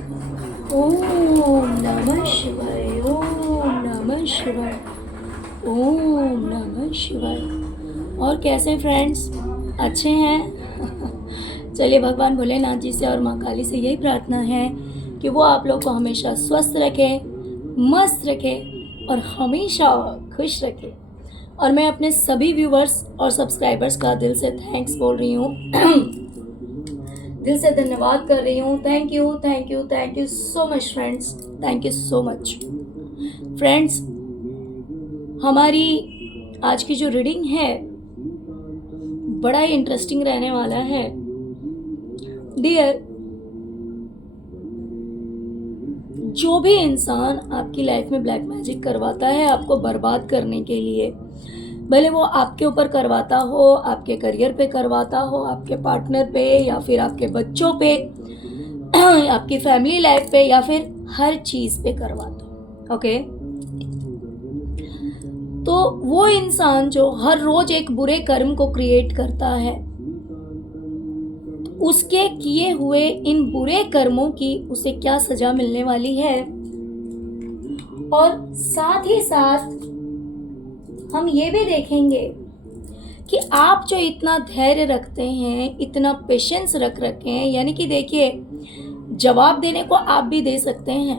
ओम नमः शिवाय, ओम नमः शिवाय, ओम नमः शिवाय। और कैसे हैं फ्रेंड्स, अच्छे हैं? चलिए भगवान भोलेनाथ जी से और माँ काली से यही प्रार्थना है कि वो आप लोग को हमेशा स्वस्थ रखें, मस्त रखें और हमेशा खुश रखें। और मैं अपने सभी व्यूवर्स और सब्सक्राइबर्स का दिल से थैंक्स बोल रही हूँ दिल से धन्यवाद कर रही हूँ। Thank you, thank you, thank you so much friends, thank you so much friends. हमारी आज की जो रीडिंग है बड़ा ही इंटरेस्टिंग रहने वाला है डियर। जो भी इंसान आपकी लाइफ में ब्लैक मैजिक करवाता है आपको बर्बाद करने के लिए, भले वो आपके ऊपर करवाता हो, आपके करियर पे करवाता हो, आपके पार्टनर पे या फिर आपके बच्चों पे आपकी फैमिली लाइफ पे या फिर हर चीज पे करवाता हो, ओके। तो वो इंसान जो हर रोज एक बुरे कर्म को क्रिएट करता है, उसके किए हुए इन बुरे कर्मों की उसे क्या सजा मिलने वाली है, और साथ ही साथ हम ये भी देखेंगे कि आप जो इतना धैर्य रखते हैं, इतना पेशेंस रख रखे हैं, यानी कि देखिए जवाब देने को आप भी दे सकते हैं।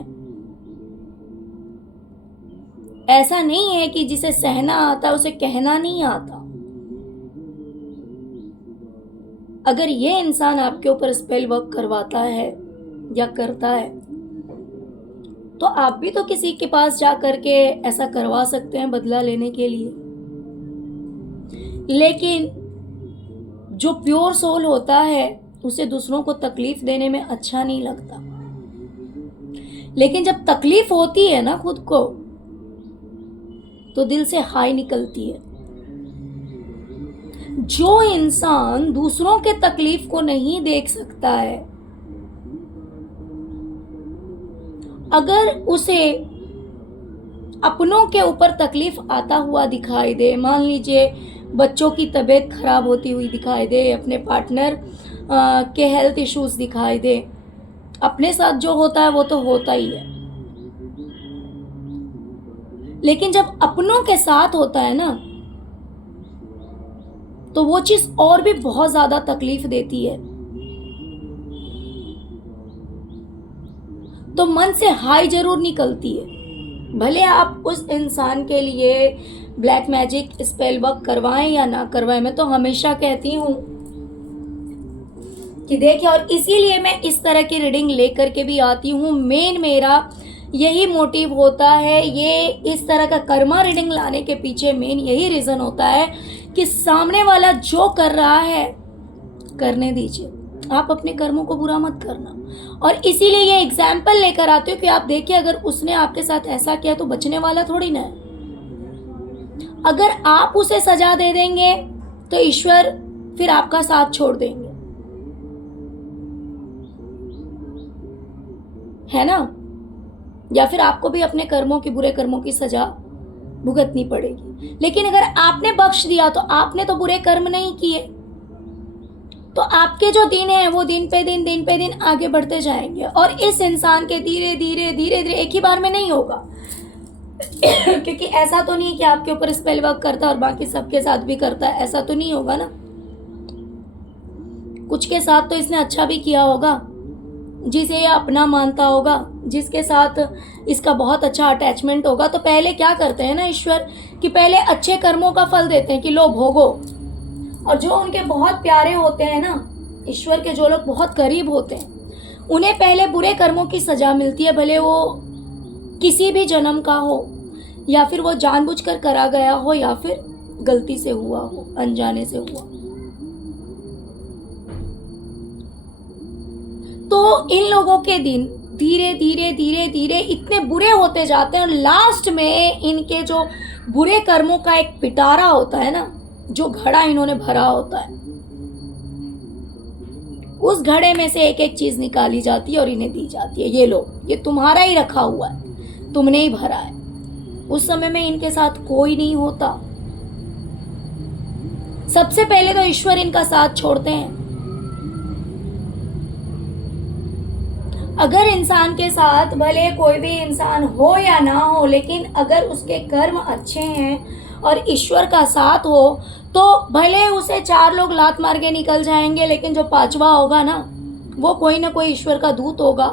ऐसा नहीं है कि जिसे सहना आता उसे कहना नहीं आता। अगर ये इंसान आपके ऊपर स्पेल वर्क करवाता है या करता है तो आप भी तो किसी के पास जा करके ऐसा करवा सकते हैं बदला लेने के लिए। लेकिन जो प्योर सोल होता है उसे दूसरों को तकलीफ देने में अच्छा नहीं लगता, लेकिन जब तकलीफ होती है ना खुद को तो दिल से हाय निकलती है। जो इंसान दूसरों के तकलीफ को नहीं देख सकता है, अगर उसे अपनों के ऊपर तकलीफ आता हुआ दिखाई दे, मान लीजिए बच्चों की तबीयत खराब होती हुई दिखाई दे, अपने पार्टनर के हेल्थ इश्यूज दिखाई दे, अपने साथ जो होता है वो तो होता ही है, लेकिन जब अपनों के साथ होता है ना तो वो चीज और भी बहुत ज्यादा तकलीफ देती है। तो मन से हाई जरूर निकलती है, भले आप उस इंसान के लिए ब्लैक मैजिक स्पेल वर्क करवाएं या ना करवाएं। मैं तो हमेशा कहती हूं कि देखिए, और इसीलिए मैं इस तरह की रीडिंग लेकर के भी आती हूं। मेन मेरा यही मोटिव होता है, ये इस तरह का कर्मा रीडिंग लाने के पीछे मेन यही रीजन होता है कि सामने वाला जो कर रहा है करने दीजिए, आप अपने कर्मों को बुरा मत करना। और इसीलिए ये एग्जाम्पल लेकर आती हूँ कि आप देखिए, अगर उसने आपके साथ ऐसा किया तो बचने वाला थोड़ी ना है। अगर आप उसे सजा दे देंगे तो ईश्वर फिर आपका साथ छोड़ देंगे, है ना, या फिर आपको भी अपने कर्मों की, बुरे कर्मों की सजा भुगतनी पड़ेगी। लेकिन अगर आपने बख्श दिया तो आपने तो बुरे कर्म नहीं किए, तो आपके जो दिन है वो दिन पे दिन आगे बढ़ते जाएंगे। और इस इंसान के धीरे धीरे धीरे धीरे एक ही बार में नहीं होगा क्योंकि ऐसा तो नहीं कि आपके ऊपर स्पेल वर्क करता है और बाकी सबके साथ भी करता है, ऐसा तो नहीं होगा ना। कुछ के साथ तो इसने अच्छा भी किया होगा, जिसे ये अपना मानता होगा, जिसके साथ इसका बहुत अच्छा अटैचमेंट होगा। तो पहले क्या करते हैं ना ईश्वर, कि पहले अच्छे कर्मों का फल देते हैं कि लो भोगो। और जो उनके बहुत प्यारे होते हैं ना, ईश्वर के जो लोग बहुत करीब होते हैं, उन्हें पहले बुरे कर्मों की सजा मिलती है, भले वो किसी भी जन्म का हो या फिर वो जानबूझकर करा गया हो या फिर गलती से हुआ हो, अनजाने से हुआ। तो इन लोगों के दिन धीरे धीरे धीरे धीरे इतने बुरे होते जाते हैं, और लास्ट में इनके जो बुरे कर्मों का एक पिटारा होता है ना, जो घड़ा इन्होंने भरा होता है, उस घड़े में से एक एक चीज निकाली जाती है और इन्हें दी जाती है, ये लो, ये तुम्हारा ही रखा हुआ है, तुमने ही भरा है। उस समय में इनके साथ कोई नहीं होता। सबसे पहले तो ईश्वर इनका साथ छोड़ते हैं, अगर इंसान के साथ भले कोई भी इंसान हो या ना हो, लेकिन अगर उसके कर्म अच्छे हैं और ईश्वर का साथ हो, तो भले उसे 4 लोग लात मार के निकल जाएंगे, लेकिन जो 5वां होगा ना, वो कोई ना कोई ईश्वर का दूत होगा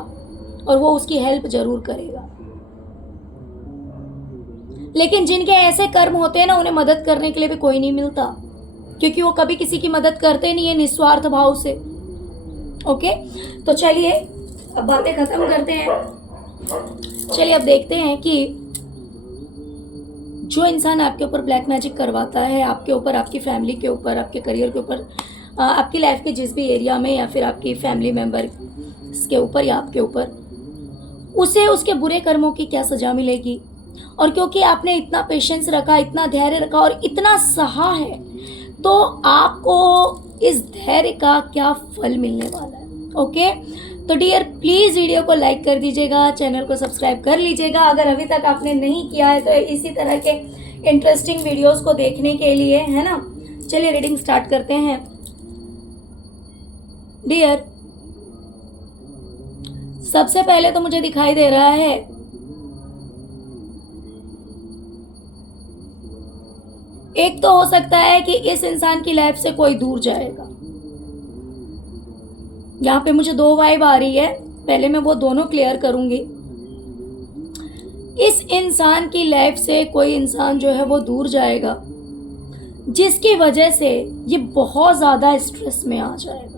और वो उसकी हेल्प जरूर करेगा। लेकिन जिनके ऐसे कर्म होते हैं ना, उन्हें मदद करने के लिए भी कोई नहीं मिलता, क्योंकि वो कभी किसी की मदद करते नहीं है निस्वार्थ भाव से। ओके, तो चलिए अब बातें खत्म करते हैं। चलिए अब देखते हैं कि जो इंसान आपके ऊपर ब्लैक मैजिक करवाता है, आपके ऊपर, आपकी फैमिली के ऊपर, आपके करियर के ऊपर, आपकी लाइफ के जिस भी एरिया में, या फिर आपकी फैमिली मेंबर के ऊपर या आपके ऊपर, उसे उसके बुरे कर्मों की क्या सजा मिलेगी। और क्योंकि आपने इतना पेशेंस रखा, इतना धैर्य रखा और इतना सहा है, तो आपको इस धैर्य का क्या फल मिलने वाला है। ओके, तो डियर प्लीज़ वीडियो को लाइक कर दीजिएगा, चैनल को सब्सक्राइब कर लीजिएगा अगर अभी तक आपने नहीं किया है, तो इसी तरह के इंटरेस्टिंग वीडियोस को देखने के लिए, है ना। चलिए रीडिंग स्टार्ट करते हैं। डियर, सबसे पहले तो मुझे दिखाई दे रहा है एक तो हो सकता है कि इस इंसान की लाइफ से कोई दूर जाएगा। यहाँ पे मुझे 2 वाइब आ रही है, पहले मैं वो दोनों क्लियर करूंगी। इस इंसान की लाइफ से कोई इंसान जो है वो दूर जाएगा, जिसकी वजह से ये बहुत ज़्यादा स्ट्रेस में आ जाएगा।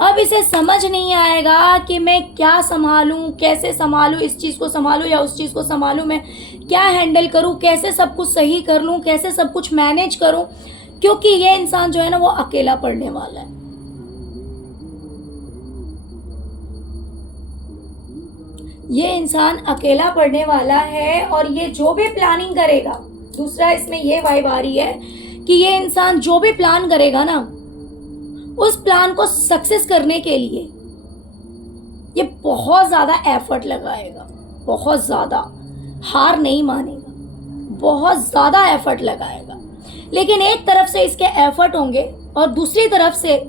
अब इसे समझ नहीं आएगा कि मैं क्या संभालूं, कैसे संभालूं, इस चीज़ को संभालूं या उस चीज़ को संभालूं, मैं क्या हैंडल करूं, कैसे सब कुछ सही कर लूं, कैसे सब कुछ मैनेज करूं, क्योंकि ये इंसान जो है ना वो अकेला पड़ने वाला है। ये इंसान अकेला पड़ने वाला है और ये जो भी प्लानिंग करेगा, दूसरा इसमें ये वाइब आ रही है कि ये इंसान जो भी प्लान करेगा ना, उस प्लान को सक्सेस करने के लिए ये बहुत ज़्यादा एफर्ट लगाएगा, बहुत ज़्यादा, हार नहीं मानेगा, बहुत ज़्यादा एफर्ट लगाएगा। लेकिन एक तरफ से इसके एफर्ट होंगे और दूसरी तरफ से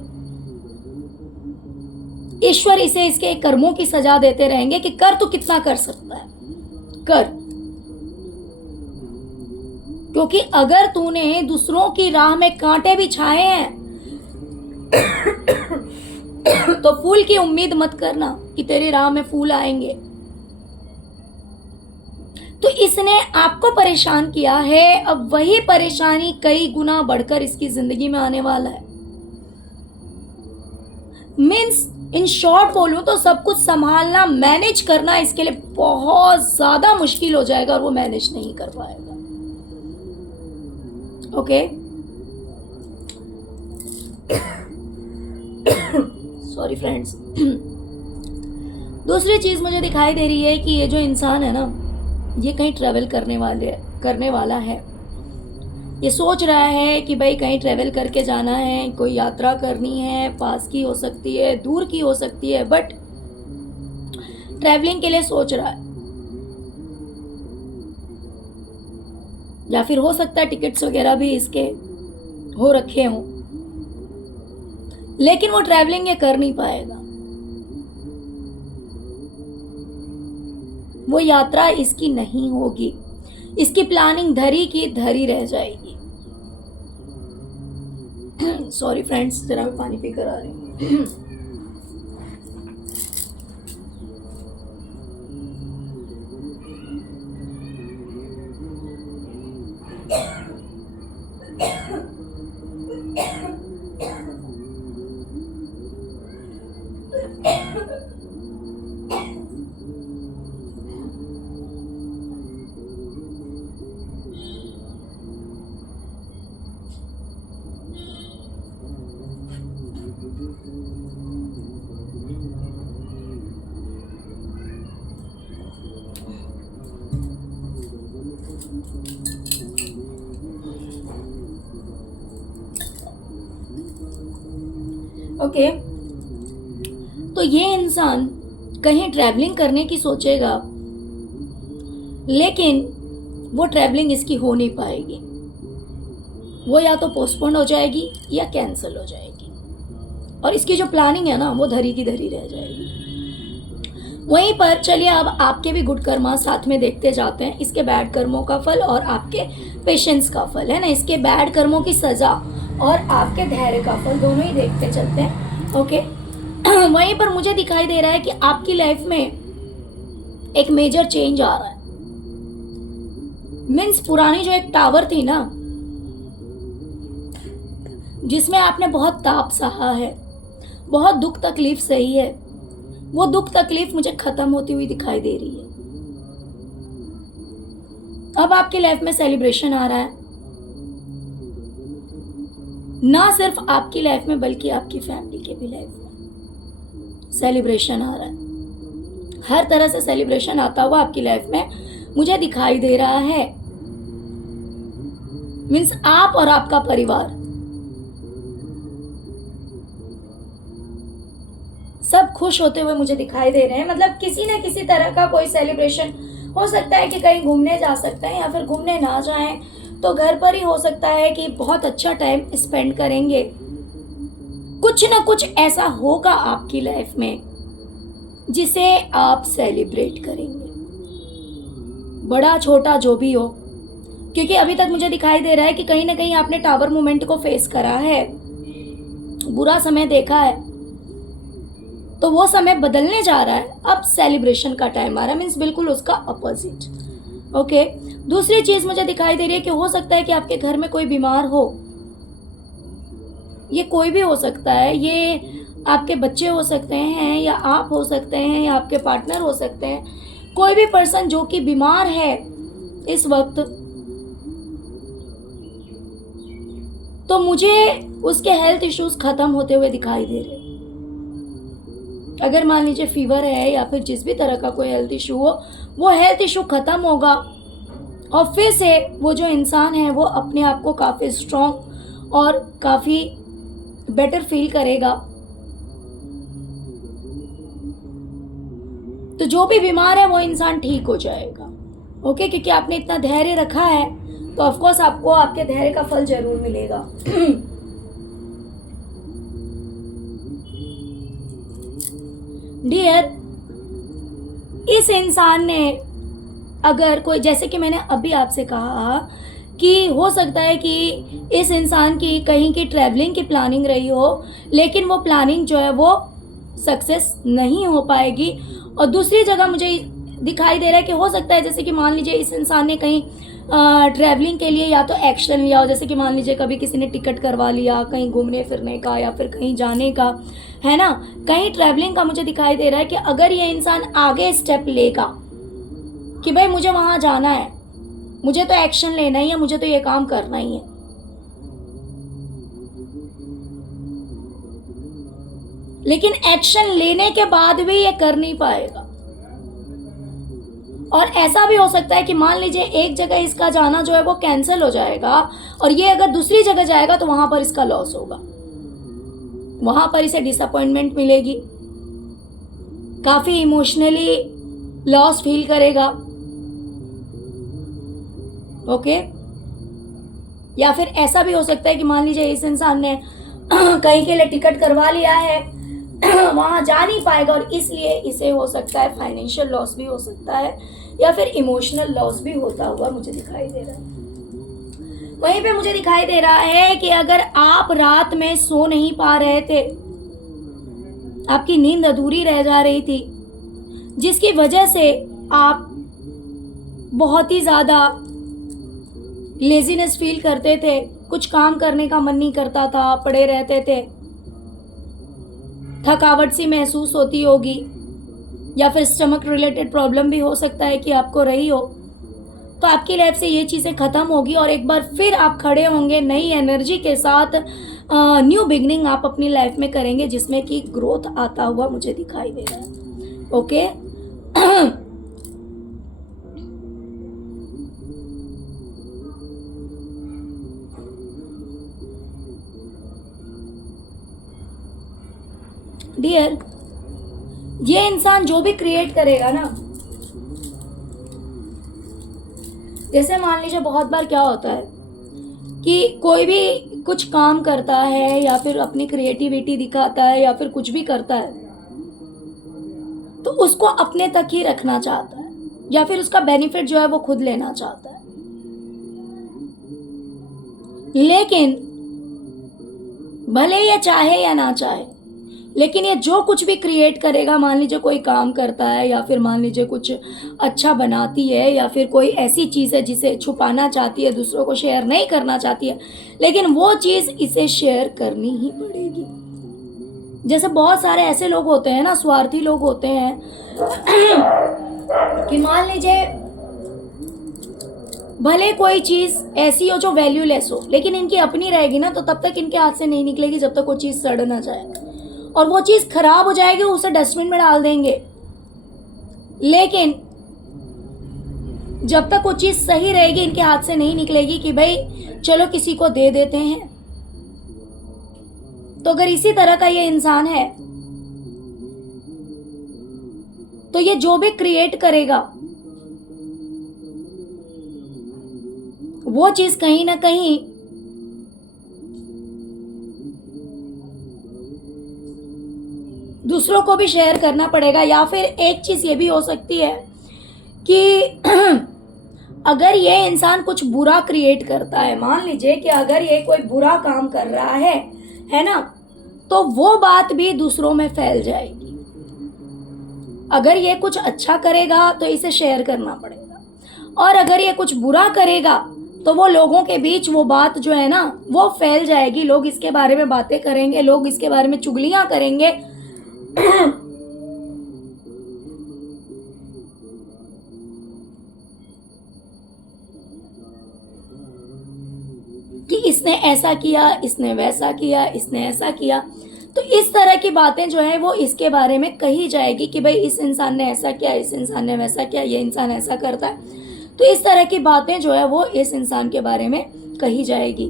ईश्वर इसे इसके कर्मों की सजा देते रहेंगे कि कर तू कितना कर सकता है, कर। क्योंकि अगर तूने दूसरों की राह में कांटे भी छाए हैं तो फूल की उम्मीद मत करना कि तेरी राह में फूल आएंगे। तो इसने आपको परेशान किया है, अब वही परेशानी कई गुना बढ़कर इसकी जिंदगी में आने वाला है। मीन्स इन शॉर्ट बोलूं तो सब कुछ संभालना, मैनेज करना इसके लिए बहुत ज्यादा मुश्किल हो जाएगा और वो मैनेज नहीं कर पाएगा। Okay, sorry friends. दूसरी चीज मुझे दिखाई दे रही है कि ये जो इंसान है ना, ये कहीं ट्रैवल करने वाला है। ये सोच रहा है कि भाई कहीं ट्रैवल करके जाना है, कोई यात्रा करनी है, पास की हो सकती है, दूर की हो सकती है, बट ट्रैवलिंग के लिए सोच रहा है। या फिर हो सकता है टिकट्स वगैरह भी इसके हो रखे हों, लेकिन वो ट्रैवलिंग ये कर नहीं पाएगा। वो यात्रा इसकी नहीं होगी, इसकी प्लानिंग धरी की धरी रह जाएगी। सॉरी फ्रेंड्स, जरा मैं पानी पी कर आ रही हूँ। ओके, तो ये इंसान कहीं ट्रैवलिंग करने की सोचेगा, लेकिन वो ट्रैवलिंग इसकी हो नहीं पाएगी। वो या तो पोस्टपोन हो जाएगी या कैंसिल हो जाएगी, और इसकी जो प्लानिंग है ना वो धरी की धरी रह जाएगी। वहीं पर चलिए अब आपके भी गुड कर्मा साथ में देखते जाते हैं, इसके बैड कर्मों का फल और आपके पेशेंस का फल, है ना, इसके बैड कर्मों की सजा और आपके धैर्य का फल, दोनों ही देखते चलते हैं। ओके वहीं पर मुझे दिखाई दे रहा है कि आपकी लाइफ में एक मेजर चेंज आ रहा है। मीन्स पुरानी जो एक टावर थी ना, जिसमें आपने बहुत ताप सहा है, बहुत दुख तकलीफ सही है, वो दुख तकलीफ मुझे खत्म होती हुई दिखाई दे रही है। अब आपकी लाइफ में सेलिब्रेशन आ रहा है, ना सिर्फ आपकी लाइफ में बल्कि आपकी फैमिली के भी लाइफ में सेलिब्रेशन आ रहा है। हर तरह से सेलिब्रेशन आता हुआ आपकी लाइफ में मुझे दिखाई दे रहा है। मीन्स आप और आपका परिवार सब खुश होते हुए मुझे दिखाई दे रहे हैं। मतलब किसी न किसी तरह का कोई सेलिब्रेशन हो सकता है कि कहीं घूमने जा सकते हैं, या फिर घूमने ना जाएं तो घर पर ही हो सकता है कि बहुत अच्छा टाइम स्पेंड करेंगे। कुछ ना कुछ ऐसा होगा आपकी लाइफ में जिसे आप सेलिब्रेट करेंगे, बड़ा छोटा जो भी हो। क्योंकि अभी तक मुझे दिखाई दे रहा है कि कहीं ना कहीं आपने टावर मोमेंट को फेस करा है, बुरा समय देखा है, तो वो समय बदलने जा रहा है। अब सेलिब्रेशन का टाइम आ रहा है, मीन्स बिल्कुल उसका अपोजिट। ओके दूसरी चीज मुझे दिखाई दे रही है कि हो सकता है कि आपके घर में कोई बीमार हो। ये कोई भी हो सकता है, ये आपके बच्चे हो सकते हैं, या आप हो सकते हैं, या आपके पार्टनर हो सकते हैं। कोई भी पर्सन जो कि बीमार है इस वक्त, तो मुझे उसके हेल्थ इश्यूज खत्म होते हुए दिखाई दे रहे। अगर मान लीजिए फीवर है या फिर जिस भी तरह का कोई हेल्थ इशू हो, वो हेल्थ इशू खत्म होगा और फिर से वो जो इंसान है वो अपने आप को काफ़ी स्ट्रॉन्ग और काफ़ी बेटर फील करेगा। तो जो भी बीमार है वो इंसान ठीक हो जाएगा। ओके क्योंकि आपने इतना धैर्य रखा है तो ऑफकोर्स आपको आपके धैर्य का फल जरूर मिलेगा। डियर, इस इंसान ने अगर कोई, जैसे कि मैंने अभी आपसे कहा कि हो सकता है कि इस इंसान की कहीं की ट्रैवलिंग की प्लानिंग रही हो, लेकिन वो प्लानिंग जो है वो सक्सेस नहीं हो पाएगी। और दूसरी जगह मुझे दिखाई दे रहा है कि हो सकता है जैसे कि मान लीजिए इस इंसान ने कहीं ट्रैवलिंग के लिए या तो एक्शन लिया हो, जैसे कि मान लीजिए कभी किसी ने टिकट करवा लिया कहीं घूमने फिरने का या फिर कहीं जाने का, है ना, कहीं ट्रैवलिंग का मुझे दिखाई दे रहा है कि अगर ये इंसान आगे स्टेप लेगा कि भाई मुझे वहां जाना है, मुझे तो एक्शन लेना ही है, मुझे तो ये काम करना ही है, लेकिन एक्शन लेने के बाद भी ये कर नहीं पाएगा। और ऐसा भी हो सकता है कि मान लीजिए एक जगह इसका जाना जो है वो कैंसिल हो जाएगा और ये अगर दूसरी जगह जाएगा तो वहां पर इसका लॉस होगा, वहां पर इसे डिसअपॉइंटमेंट मिलेगी, काफी इमोशनली लॉस फील करेगा। ओके या फिर ऐसा भी हो सकता है कि मान लीजिए इस इंसान ने कहीं के लिए टिकट करवा लिया है, वहां जा नहीं पाएगा और इसलिए इसे हो सकता है फाइनेंशियल लॉस भी हो सकता है या फिर इमोशनल लॉस भी होता हुआ मुझे दिखाई दे रहा है। वहीं पे मुझे दिखाई दे रहा है कि अगर आप रात में सो नहीं पा रहे थे, आपकी नींद अधूरी रह जा रही थी, जिसकी वजह से आप बहुत ही ज्यादा लेजीनेस फील करते थे, कुछ काम करने का मन नहीं करता था, पड़े रहते थे, थकावट सी महसूस होती होगी, या फिर स्टमक रिलेटेड प्रॉब्लम भी हो सकता है कि आपको रही हो, तो आपकी लाइफ से ये चीज़ें ख़त्म होगी और एक बार फिर आप खड़े होंगे नई एनर्जी के साथ। न्यू बिगनिंग आप अपनी लाइफ में करेंगे जिसमें कि ग्रोथ आता हुआ मुझे दिखाई दे रहा है। ओके डियर, ये इंसान जो भी क्रिएट करेगा ना, जैसे मान लीजिए बहुत बार क्या होता है कि कोई भी कुछ काम करता है या फिर अपनी क्रिएटिविटी दिखाता है या फिर कुछ भी करता है, तो उसको अपने तक ही रखना चाहता है, या फिर उसका बेनिफिट जो है वो खुद लेना चाहता है। लेकिन भले ये चाहे या ना चाहे, लेकिन ये जो कुछ भी क्रिएट करेगा, मान लीजिए कोई काम करता है, या फिर मान लीजिए कुछ अच्छा बनाती है, या फिर कोई ऐसी चीज़ है जिसे छुपाना चाहती है, दूसरों को शेयर नहीं करना चाहती है, लेकिन वो चीज़ इसे शेयर करनी ही पड़ेगी। जैसे बहुत सारे ऐसे लोग होते हैं ना, स्वार्थी लोग होते हैं कि मान लीजिए भले कोई चीज़ ऐसी हो जो वैल्यूलेस हो, लेकिन इनकी अपनी रहेगी ना, तो तब तक इनके हाथ से नहीं निकलेगी जब तक वो चीज़ सड़ ना जाए, और वो चीज़ खराब हो जाएगी, उसे डस्टबिन में डाल देंगे। लेकिन जब तक वो चीज़ सही रहेगी, इनके हाथ से नहीं निकलेगी कि भाई चलो किसी को दे देते हैं। तो अगर इसी तरह का ये इंसान है, तो ये जो भी क्रिएट करेगा वो चीज कहीं ना कहीं दूसरों को भी शेयर करना पड़ेगा। या फिर एक चीज ये भी हो सकती है कि अगर ये इंसान कुछ बुरा क्रिएट करता है, मान लीजिए कि अगर ये कोई बुरा काम कर रहा है ना, तो वो बात भी दूसरों में फैल जाएगी। अगर ये कुछ अच्छा करेगा तो इसे शेयर करना पड़ेगा, और अगर ये कुछ बुरा करेगा तो वो लोगों के बीच वो बात जो है ना वो फैल जाएगी। लोग इसके बारे में बातें करेंगे, लोग इसके बारे में चुगलियां करेंगे कि इसने ऐसा किया, इसने वैसा किया, इसने ऐसा किया। तो इस तरह की बातें जो है वो इसके बारे में कही जाएगी कि भाई इस इंसान ने ऐसा किया, इस इंसान ने वैसा किया, ये इंसान ऐसा करता है। तो इस तरह की बातें जो है वो इस इंसान के बारे में कही जाएगी।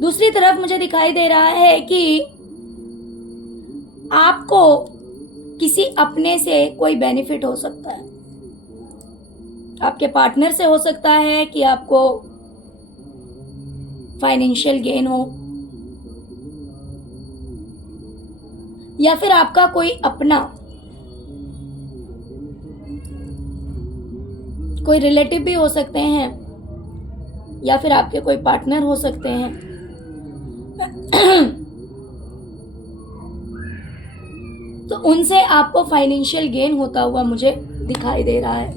दूसरी तरफ मुझे दिखाई दे रहा है कि आपको किसी अपने से कोई बेनिफिट हो सकता है, आपके पार्टनर से हो सकता है कि आपको फाइनेंशियल गेन हो, या फिर आपका कोई अपना कोई रिलेटिव भी हो सकते हैं, या फिर आपके कोई पार्टनर हो सकते हैं। तो उनसे आपको फाइनेंशियल गेन होता हुआ मुझे दिखाई दे रहा है।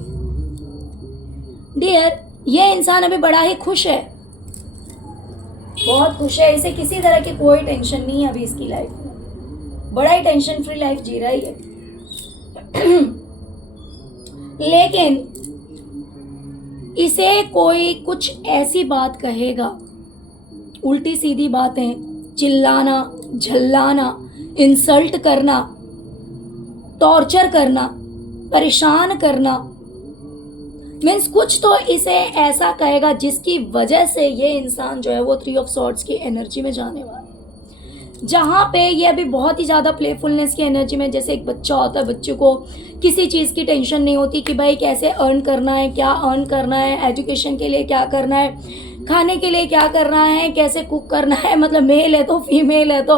डियर, ये इंसान अभी बड़ा ही खुश है, बहुत खुश है, इसे किसी तरह की कोई टेंशन नहीं है अभी इसकी लाइफ में, बड़ा ही टेंशन फ्री लाइफ जी रही है। लेकिन इसे कोई कुछ ऐसी बात कहेगा, उल्टी सीधी बातें, चिल्लाना, झल्लाना, इंसल्ट करना, टॉर्चर करना, परेशान करना, मीन्स कुछ तो इसे ऐसा कहेगा जिसकी वजह से ये इंसान जो है वो 3 ऑफ सॉर्ड्स की एनर्जी में जाने वाला है, जहाँ पे ये अभी बहुत ही ज़्यादा प्लेफुलनेस की एनर्जी में, जैसे एक बच्चा होता है, बच्चे को किसी चीज़ की टेंशन नहीं होती कि भाई कैसे अर्न करना है, क्या अर्न करना है, एजुकेशन के लिए क्या करना है, खाने के लिए क्या करना है, कैसे कुक करना है, मतलब मेल है तो फीमेल है तो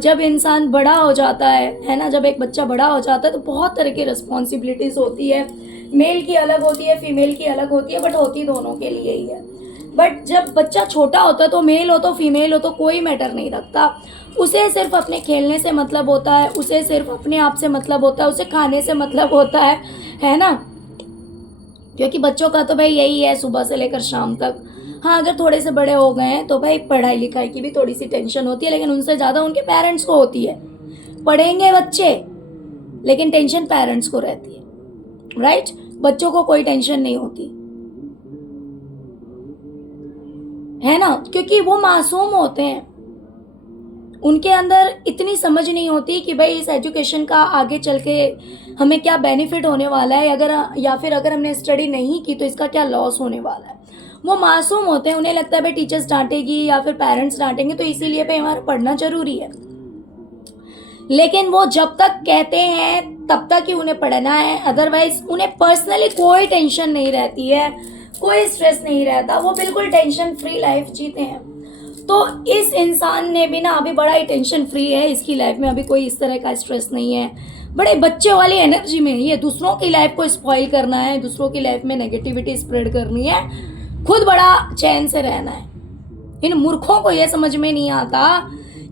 जब इंसान बड़ा हो जाता है ना, जब एक बच्चा बड़ा हो जाता है तो बहुत तरह की रिस्पॉन्सिबिलिटीज़ होती है, मेल की अलग होती है, फीमेल की अलग होती है, बट होती दोनों के लिए ही है। बट जब बच्चा छोटा होता है तो मेल हो तो फीमेल हो तो कोई मैटर नहीं रखता, उसे सिर्फ अपने खेलने से मतलब होता है, उसे सिर्फ अपने आप से मतलब होता है, उसे खाने से मतलब होता है ना, क्योंकि बच्चों का तो भाई यही है सुबह से लेकर शाम तक। हाँ, अगर थोड़े से बड़े हो गए हैं तो भाई पढ़ाई लिखाई की भी थोड़ी सी टेंशन होती है, लेकिन उनसे ज़्यादा उनके पेरेंट्स को होती है। पढ़ेंगे बच्चे लेकिन टेंशन पेरेंट्स को रहती है, राइट? बच्चों को कोई टेंशन नहीं होती है ना, क्योंकि वो मासूम होते हैं, उनके अंदर इतनी समझ नहीं होती कि भाई इस एजुकेशन का आगे चल के हमें क्या बेनिफिट होने वाला है, अगर या फिर अगर हमने स्टडी नहीं की तो इसका क्या लॉस होने वाला है। वो मासूम होते हैं, उन्हें लगता है भाई टीचर्स डांटेगी या फिर पेरेंट्स डांटेंगे तो इसीलिए भाई हमारा पढ़ना जरूरी है। लेकिन वो जब तक कहते हैं तब तक ही उन्हें पढ़ना है, अदरवाइज उन्हें पर्सनली कोई टेंशन नहीं रहती है, कोई स्ट्रेस नहीं रहता, वो बिल्कुल टेंशन फ्री लाइफ जीते हैं। तो इस इंसान ने भी ना अभी बड़ा ही टेंशन फ्री है, इसकी लाइफ में अभी कोई इस तरह का स्ट्रेस नहीं है, बड़े बच्चे वाली एनर्जी में ये दूसरों की लाइफ को स्पॉइल करना है, दूसरों की लाइफ में नेगेटिविटी स्प्रेड करनी है, खुद बड़ा चैन से रहना है। इन मूर्खों को यह समझ में नहीं आता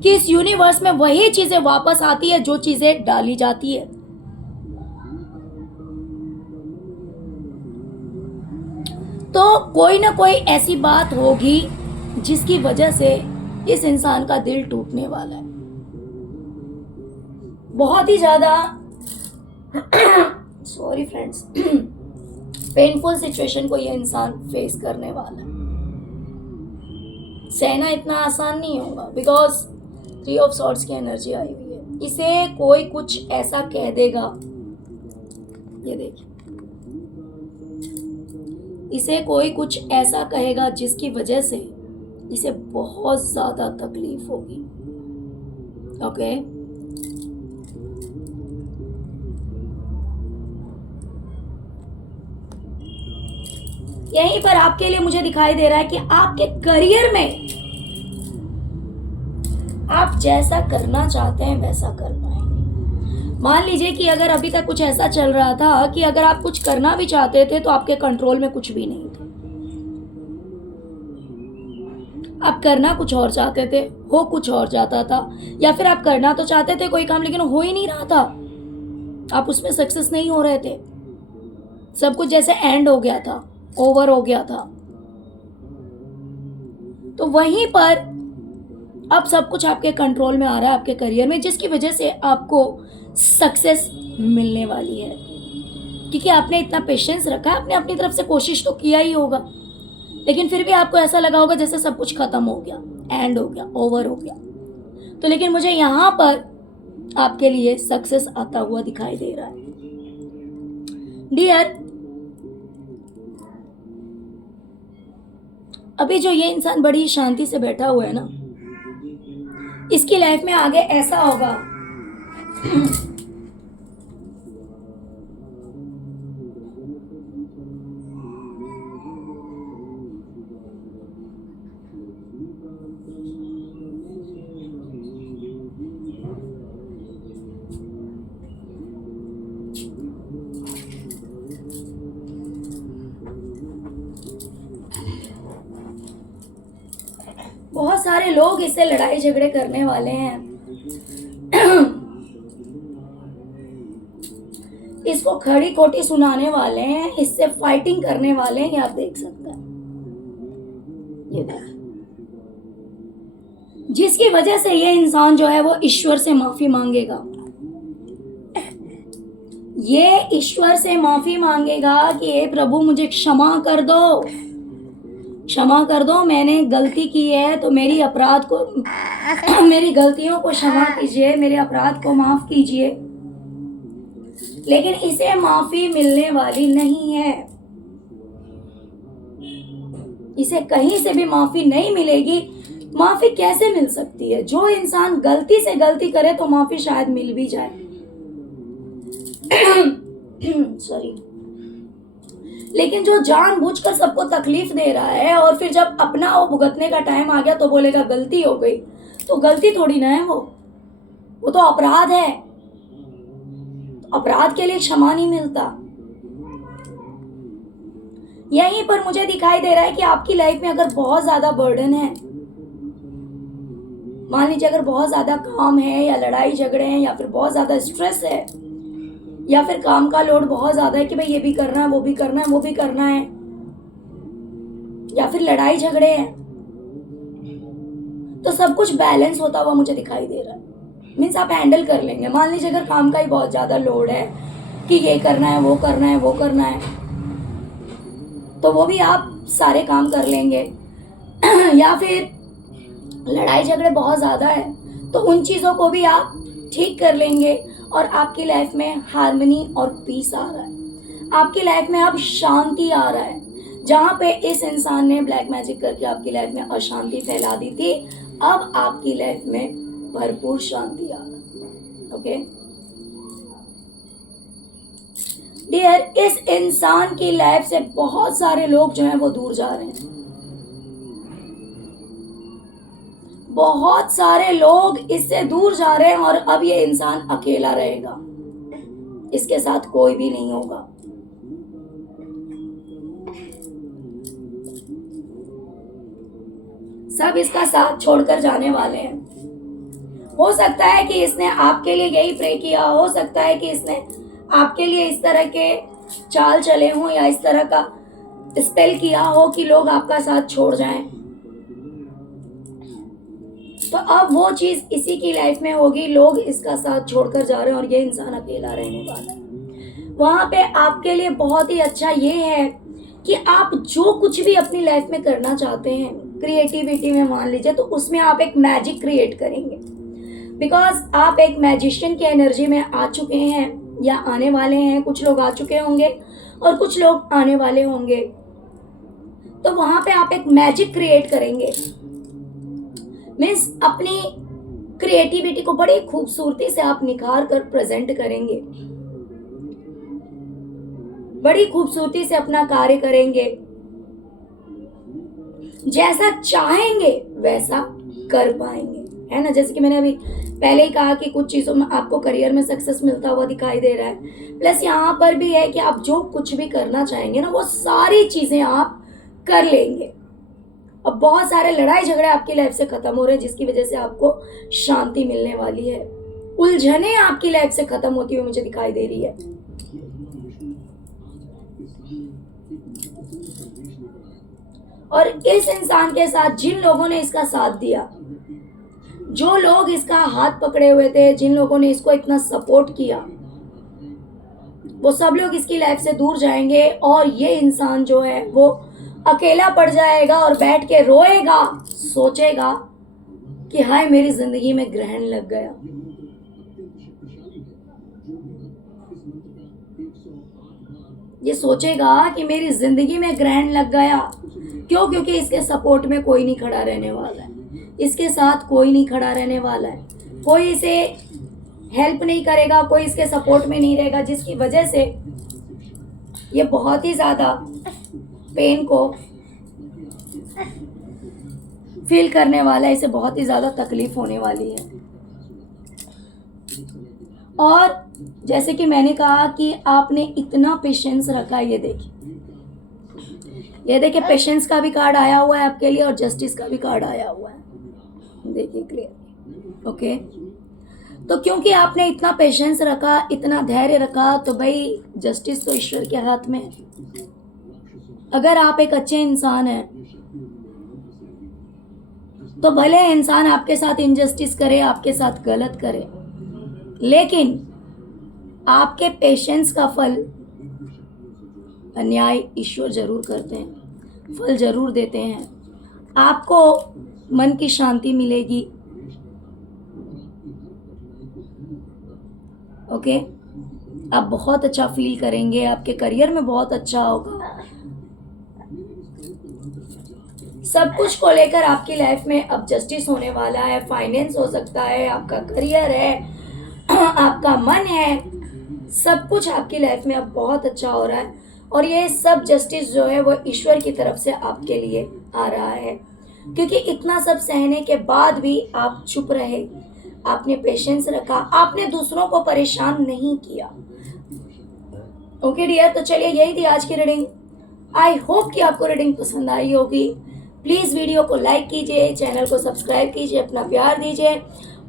कि इस यूनिवर्स में वही चीजें वापस आती है जो चीजें डाली जाती है। तो कोई ना कोई ऐसी बात होगी जिसकी वजह से इस इंसान का दिल टूटने वाला है, बहुत ही ज्यादा सॉरी फ्रेंड्स, पेनफुल सिचुएशन को ये इंसान फेस करने वाला है। सहना इतना आसान नहीं होगा, बिकॉज 3 ऑफ सॉर्ड्स की एनर्जी आई हुई है। इसे कोई कुछ ऐसा कह देगा, ये देखिए, इसे कोई कुछ ऐसा कहेगा जिसकी वजह से इसे बहुत ज्यादा तकलीफ होगी। ओके, यहीं पर आपके लिए मुझे दिखाई दे रहा है कि आपके करियर में आप जैसा करना चाहते हैं वैसा कर पाएंगे। मान लीजिए कि अगर अभी तक कुछ ऐसा चल रहा था कि अगर आप कुछ करना भी चाहते थे तो आपके कंट्रोल में कुछ भी नहीं था, आप करना कुछ और चाहते थे, हो कुछ और जाता था, या फिर आप करना तो चाहते थे कोई काम लेकिन हो ही नहीं रहा था, आप उसमें सक्सेस नहीं हो रहे थे, सब कुछ जैसे एंड हो गया था, ओवर हो गया था। तो वहीं पर अब सब कुछ आपके कंट्रोल में आ रहा है आपके करियर में, जिसकी वजह से आपको सक्सेस मिलने वाली है, क्योंकि आपने इतना पेशेंस रखा है, आपने अपनी तरफ से कोशिश तो किया ही होगा, लेकिन फिर भी आपको ऐसा लगा होगा जैसे सब कुछ खत्म हो गया, एंड हो गया, ओवर हो गया। तो लेकिन मुझे यहां पर आपके लिए सक्सेस आता हुआ दिखाई दे रहा है। डियर, अभी जो ये इंसान बड़ी शांति से बैठा हुआ है ना, इसकी लाइफ में आगे ऐसा होगा बहुत सारे लोग इससे लड़ाई झगड़े करने वाले हैं, इसको खड़ी खोटी सुनाने वाले हैं, इससे फाइटिंग करने वाले हैं, ये आप देख सकते हैं, ये देख, जिसकी वजह से ये इंसान जो है वो ईश्वर से माफी मांगेगा, ये ईश्वर से माफी मांगेगा कि हे प्रभु मुझे क्षमा कर दो, क्षमा कर दो, मैंने गलती की है तो मेरी अपराध को मेरी गलतियों को क्षमा कीजिए, मेरे अपराध को माफ कीजिए। लेकिन इसे माफी मिलने वाली नहीं है, इसे कहीं से भी माफी नहीं मिलेगी। माफी कैसे मिल सकती है? जो इंसान गलती से गलती करे तो माफी शायद मिल भी जाए सॉरी, लेकिन जो जानबूझकर सबको तकलीफ दे रहा है और फिर जब अपना वो भुगतने का टाइम आ गया तो बोलेगा गलती हो गई, तो गलती थोड़ी ना है, वो तो अपराध है। अपराध के लिए क्षमा नहीं मिलता। यहीं पर मुझे दिखाई दे रहा है कि आपकी लाइफ में अगर बहुत ज्यादा बर्डन है, मान लीजिए अगर बहुत ज्यादा काम है या लड़ाई झगड़े हैं या फिर बहुत ज्यादा स्ट्रेस है या फिर काम का लोड बहुत ज्यादा है कि भाई ये भी करना है, वो भी करना है, वो भी करना है, या फिर लड़ाई झगड़े हैं, तो सब कुछ बैलेंस होता हुआ मुझे दिखाई दे रहा है। मीन्स आप हैंडल कर लेंगे। मान लीजिए अगर काम का ही बहुत ज्यादा लोड है कि ये करना है, वो करना है, वो करना है, तो वो भी आप सारे काम कर लेंगे। या फिर लड़ाई झगड़े बहुत ज्यादा है तो उन चीजों को भी आप ठीक कर लेंगे और आपकी लाइफ में हार्मनी और पीस आ रहा है, आपकी लाइफ में अब शांति आ रहा है। जहां पे इस इंसान ने ब्लैक मैजिक करके आपकी लाइफ में अशांति फैला दी थी, अब आपकी लाइफ में भरपूर शांति आ रहा है। ओके डियर, इस इंसान की लाइफ से बहुत सारे लोग जो हैं वो दूर जा रहे हैं। बहुत सारे लोग इससे दूर जा रहे हैं और अब ये इंसान अकेला रहेगा, इसके साथ कोई भी नहीं होगा। सब इसका साथ छोड़कर जाने वाले हैं। हो सकता है कि इसने आपके लिए यही प्रे किया, हो सकता है कि इसने आपके लिए इस तरह के चाल चले हों या इस तरह का स्पेल किया हो कि लोग आपका साथ छोड़ जाएं। तो अब वो चीज इसी की लाइफ में होगी, लोग इसका साथ छोड़कर जा रहे हैं और ये इंसान अकेला रहने वाला है। वहां पे आपके लिए बहुत ही अच्छा ये है कि आप जो कुछ भी अपनी लाइफ में करना चाहते हैं, क्रिएटिविटी में मान लीजिए, तो उसमें आप एक मैजिक क्रिएट करेंगे, बिकॉज आप एक मैजिशियन की एनर्जी में आ चुके हैं या आने वाले हैं। कुछ लोग आ चुके होंगे और कुछ लोग आने वाले होंगे। तो वहां पे आप एक मैजिक क्रिएट करेंगे, मीन्स अपनी क्रिएटिविटी को बड़ी खूबसूरती से आप निखार कर प्रेजेंट करेंगे, बड़ी खूबसूरती से अपना कार्य करेंगे, जैसा चाहेंगे वैसा कर पाएंगे, है ना। जैसे कि मैंने अभी पहले ही कहा कि कुछ चीज़ों में आपको करियर में सक्सेस मिलता हुआ दिखाई दे रहा है, प्लस यहाँ पर भी है कि आप जो कुछ भी करना चाहेंगे ना, वो सारी चीज़ें आप कर लेंगे। अब बहुत सारे लड़ाई झगड़े आपकी लाइफ से खत्म हो रहे हैं, जिसकी वजह से आपको शांति मिलने वाली है। उलझने आपकी लाइफ से खत्म होती हुई मुझे दिखाई दे रही है। और इस इंसान के साथ जिन लोगों ने इसका साथ दिया, जो लोग इसका हाथ पकड़े हुए थे, जिन लोगों ने इसको इतना सपोर्ट किया, वो सब लोग इसकी लाइफ से दूर जाएंगे और ये इंसान जो है वो अकेला पड़ जाएगा और बैठ के रोएगा, सोचेगा कि हाय मेरी जिंदगी में ग्रहण लग गया। ये सोचेगा कि मेरी जिंदगी में ग्रहण लग गया। क्यों? क्योंकि इसके सपोर्ट में कोई नहीं खड़ा रहने वाला है, इसके साथ कोई नहीं खड़ा रहने वाला है, कोई इसे हेल्प नहीं करेगा, कोई इसके सपोर्ट में नहीं रहेगा, जिसकी वजह से ये बहुत ही ज़्यादा पेन को फील करने वाला है, इसे बहुत ही ज़्यादा तकलीफ होने वाली है। और जैसे कि मैंने कहा कि आपने इतना पेशेंस रखा है, ये देखिए पेशेंस का भी कार्ड आया हुआ है आपके लिए और जस्टिस का भी कार्ड आया हुआ है, देखिए क्लियर। ओके, तो क्योंकि आपने इतना पेशेंस रखा, इतना धैर्य रखा, तो भाई जस्टिस तो ईश्वर के हाथ में है। अगर आप एक अच्छे इंसान हैं तो भले इंसान आपके साथ इनजस्टिस करे, आपके साथ गलत करे, लेकिन आपके पेशेंस का फल अन्याय ईश्वर जरूर करते हैं, फल जरूर देते हैं। आपको मन की शांति मिलेगी। ओके, आप बहुत अच्छा फील करेंगे, आपके करियर में बहुत अच्छा होगा। सब कुछ को लेकर आपकी लाइफ में अब जस्टिस होने वाला है। फाइनेंस हो सकता है, आपका करियर है, आपका मन है, सब कुछ आपकी लाइफ में अब बहुत अच्छा हो रहा है। और ये सब जस्टिस जो है वो ईश्वर की तरफ से आपके लिए आ रहा है, क्योंकि इतना सब सहने के बाद भी आप चुप रहे, आपने पेशेंस रखा, आपने दूसरों को परेशान नहीं किया। ओके डियर, तो चलिए यही थी आज की रीडिंग। आई होप कि आपको रीडिंग पसंद आई होगी। प्लीज़ वीडियो को लाइक कीजिए, चैनल को सब्सक्राइब कीजिए, अपना प्यार दीजिए।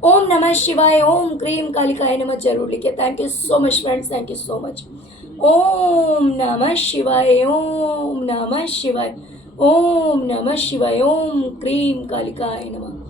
ओम नमः शिवाय, ओम क्रीम कालिकाय नमः जरूर लिखिए। Thank you so much friends, thank you so much. ओम नमः शिवाय, ओम नमः शिवाय, ओम नमः शिवाय, ओम क्रीम कालिकाय नमः।